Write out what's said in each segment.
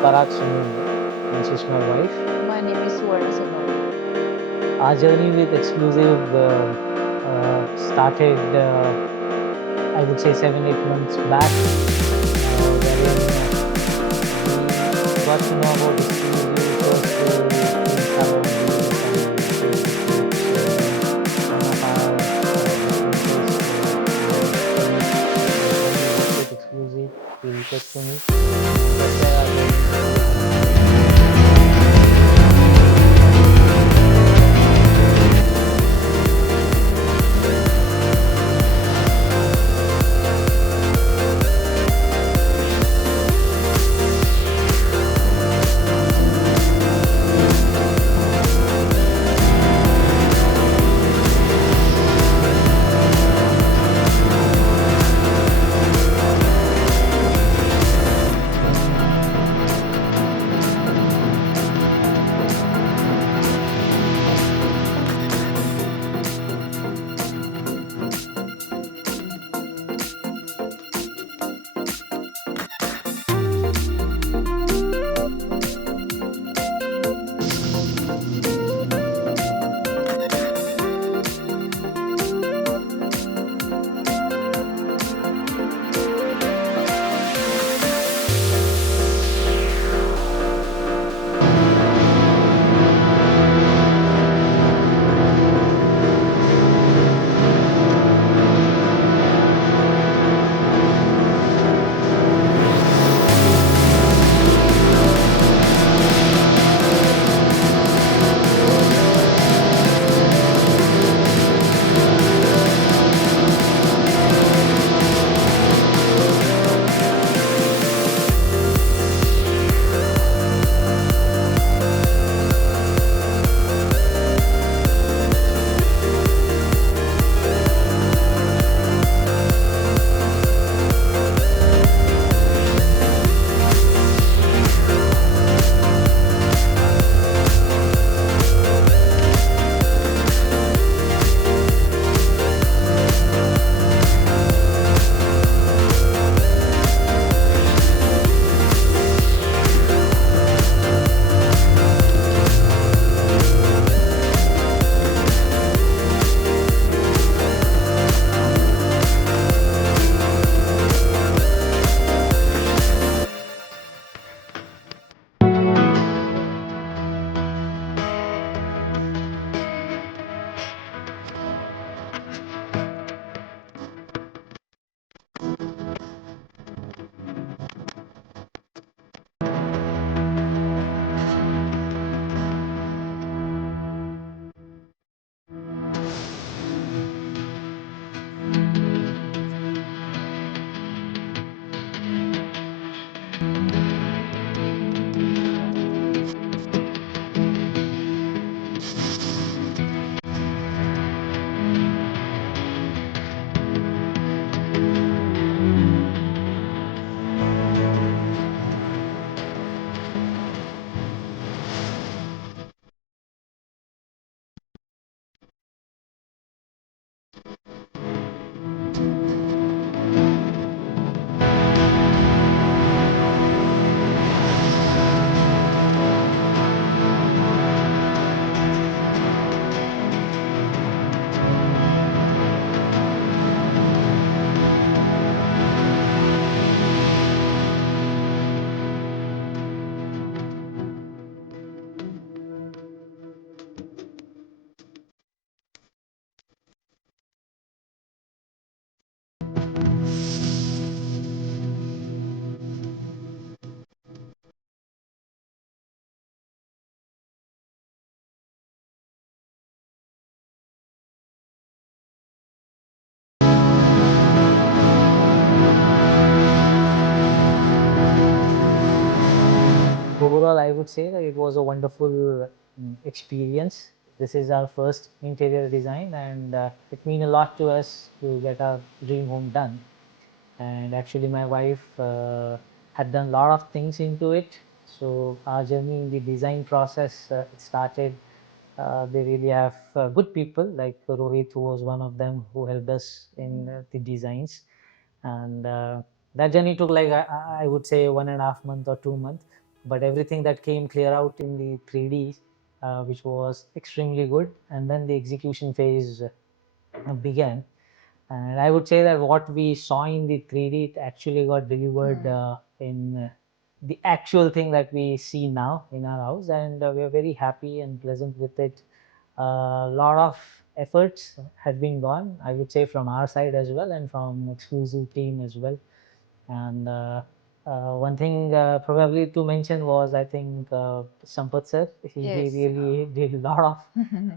Parag Sonawane, and she's my wife. My name is Sonawane. Our journey with Xclusive started, I would say, 7-8 months back, wherein we got to know about Xclusive first through Instagram reels and Facebook groups, wherein one of our acquaintances, my colleague, when we worked with Xclusive, he reached to me. That's where our journey overall, I would say that it was a wonderful experience. This is our first interior design, and it means a lot to us to get our dream home done. And actually, my wife had done a lot of things into it. So our journey in the design process started. They really have good people like Rohit, who was one of them who helped us in the designs, and that journey took like I would say 1.5 months or 2 months. but everything that came clear out in the 3D, which was extremely good. And then the execution phase began. And I would say that what we saw in the 3D, it actually got delivered in the actual thing that we see now in our house, and we are very happy and pleasant with it. A lot of efforts had been gone, I would say, from our side as well, and from exclusive team as well. And one thing probably to mention was, I think, Sampath sir, he Yes. really did a lot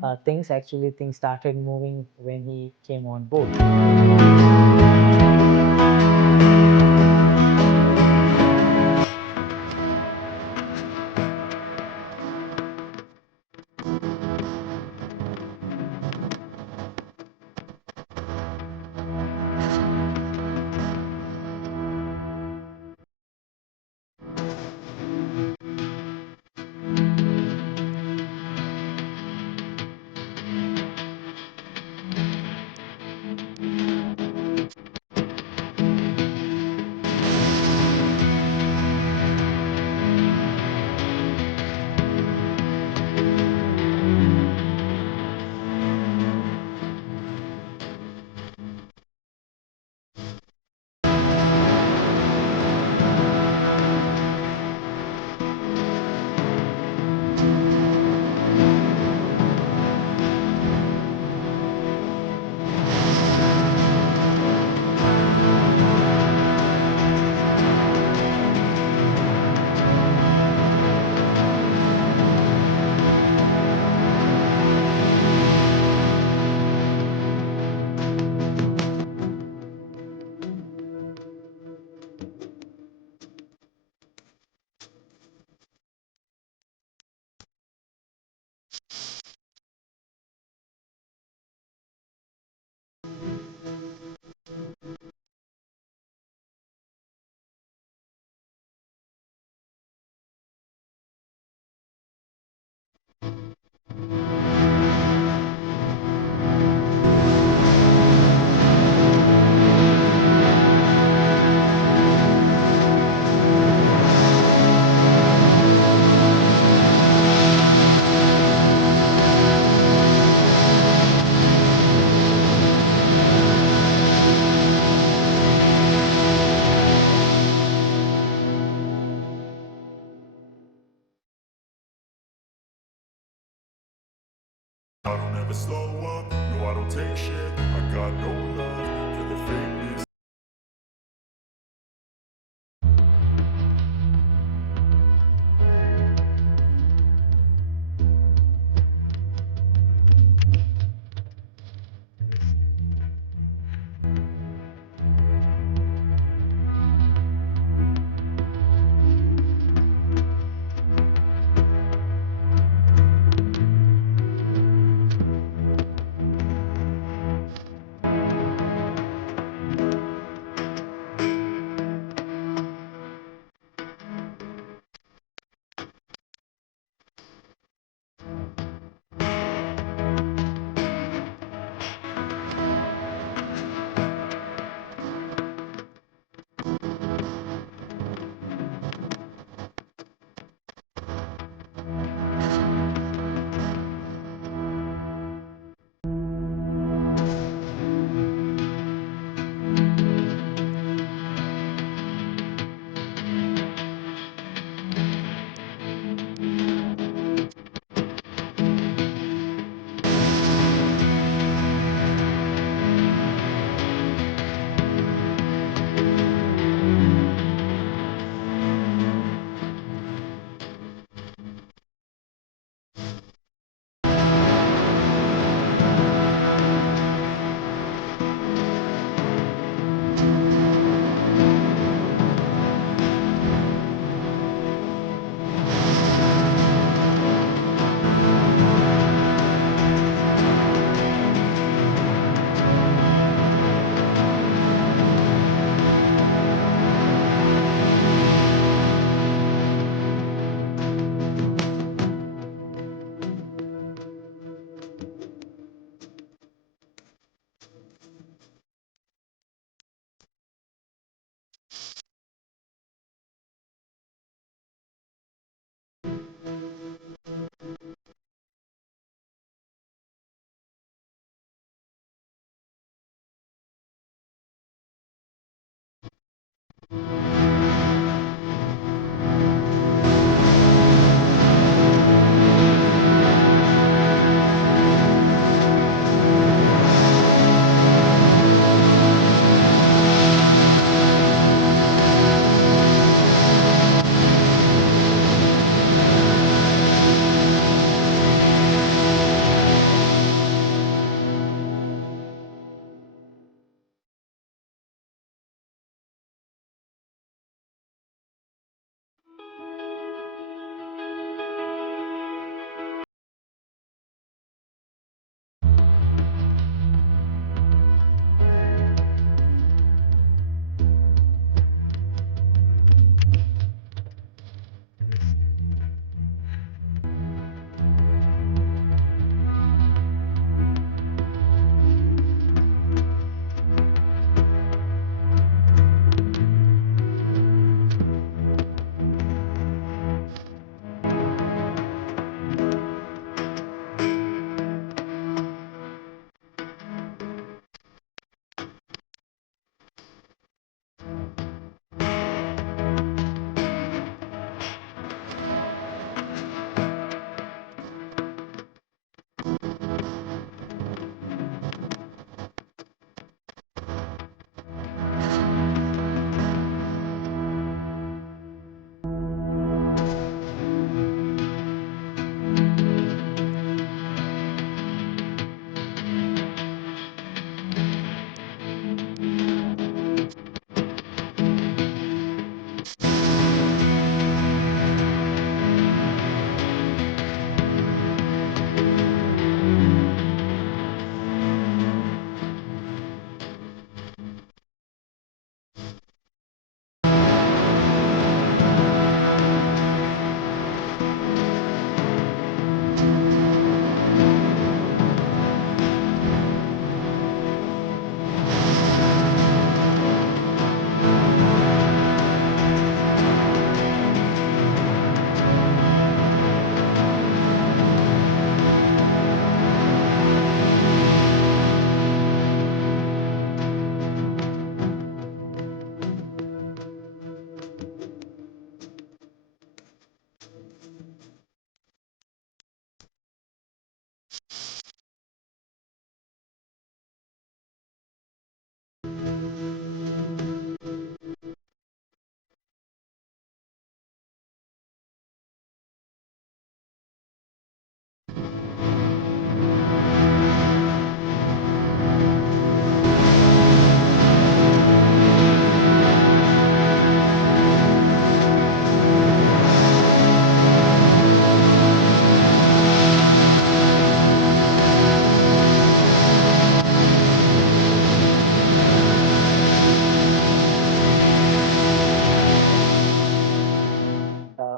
of things. Actually, things started moving when he came on board. I don't ever slow up, no I don't take shit. I got no love for the fakeness.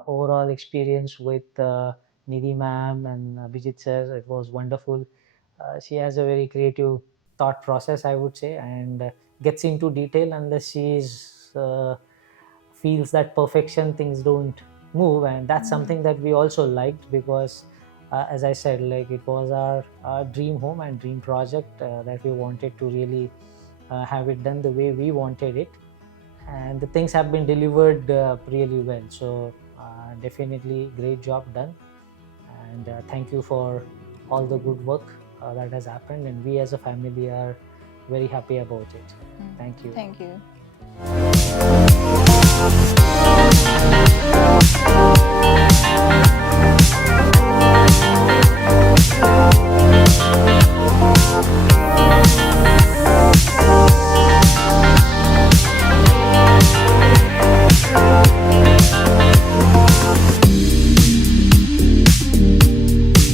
Overall experience with Nidhi ma'am and Bijit sir, it was wonderful. She has a very creative thought process, I would say, and gets into detail. Unless she's feels that perfection, things don't move, and that's something that we also liked because, as I said, like it was our dream home and dream project that we wanted to really have it done the way we wanted it, and the things have been delivered really well. So definitely great job done, and thank you for all the good work that has happened, and we as a family are very happy about it. Thank you. Thank you.